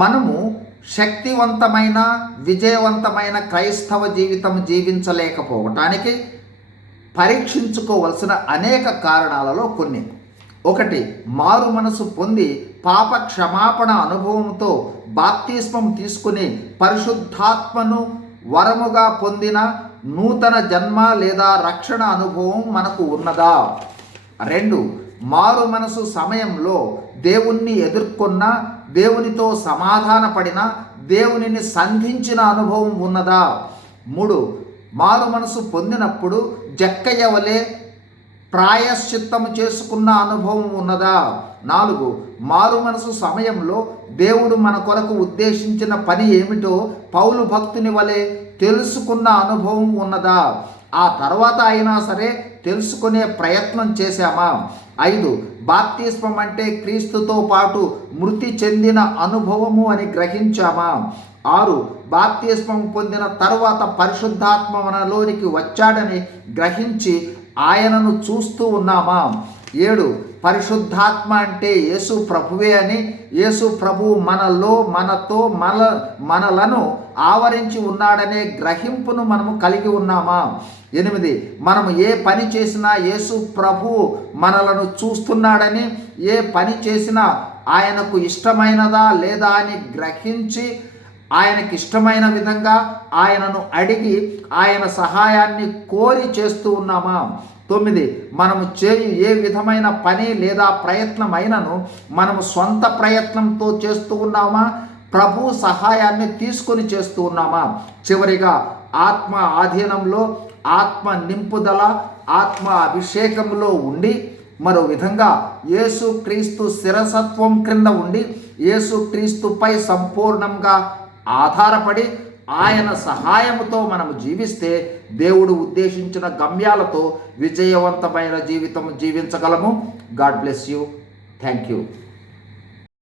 మనము శక్తివంతమైన విజయవంతమైన క్రైస్తవ జీవితం జీవించలేకపోవటానికి పరీక్షించుకోవలసిన అనేక కారణాలలో కొన్ని. ఒకటి మారు మనసు పొంది పాప క్షమాపణ అనుభవంతో బాప్తిస్మం తీసుకుని పరిశుద్ధాత్మను వరముగా పొందిన నూతన జన్మ లేదా రక్షణ అనుభవం మనకు ఉన్నదా? రెండు మారు మనసు సమయంలో దేవుణ్ణి ఎదుర్కొన్న దేవునితో సమాధానపడిన దేవునిని సంధించిన అనుభవం ఉన్నదా? మూడు మారు మనసు పొందినప్పుడు జక్కయ్య వలె ప్రాయశ్చిత్తము చేసుకున్న అనుభవం ఉన్నదా? నాలుగు మారు మనసు సమయంలో దేవుడు మన కొరకు ఉద్దేశించిన పని ఏమిటో పౌలు భక్తుని వలె తెలుసుకున్న అనుభవం ఉన్నదా? ఆ తర్వాత అయినా సరే తెలుసుకునే ప్రయత్నం చేశామా? ఐదు బాప్తిస్మం అంటే క్రీస్తుతో పాటు మృతి చెందిన అనుభవము అని గ్రహించామా? ఆరు బాప్తిస్మం పొందిన తర్వాత పరిశుద్ధాత్మ మనలోనికి వచ్చాడని గ్రహించి ఆయనను చూస్తూ ఉన్నామా? ఏడు పరిశుద్ధాత్మ అంటే యేసు ప్రభువే అని యేసు ప్రభు మనలో మనతో మన మనలను ఆవరించి ఉన్నాడనే గ్రహింపును మనము కలిగి ఉన్నామా? ఎనిమిది మనము ఏ పని చేసినా యేసు ప్రభు మనలను చూస్తున్నాడని ఏ పని చేసినా ఆయనకు ఇష్టమైనదా లేదా అని గ్రహించి ఆయనకి ఇష్టమైన విధంగా ఆయనను అడిగి ఆయన సహాయాన్ని కోరి చేస్తూ ఉన్నామా? తొమ్మిది మనము చేయు ఏ విధమైన పని లేదా ప్రయత్నమైనను మనము సొంత ప్రయత్నంతో చేస్తూ ఉన్నామా? ప్రభు సహాయాన్ని తీసుకొని చేస్తూ ఉన్నామా? చివరిగా ఆత్మ ఆధీనంలో ఆత్మ నింపుదల ఆత్మ అభిషేకంలో ఉండి మరో విధంగా యేసు క్రీస్తు శిరసత్వం క్రింద ఉండి యేసు క్రీస్తుపై సంపూర్ణంగా ఆధారపడి ఆయన సహాయముతో మనము జీవిస్తే దేవుడు ఉద్దేశించిన గమ్యాలతో విజయవంతమైన జీవితం జీవించగలము. God bless you. Thank you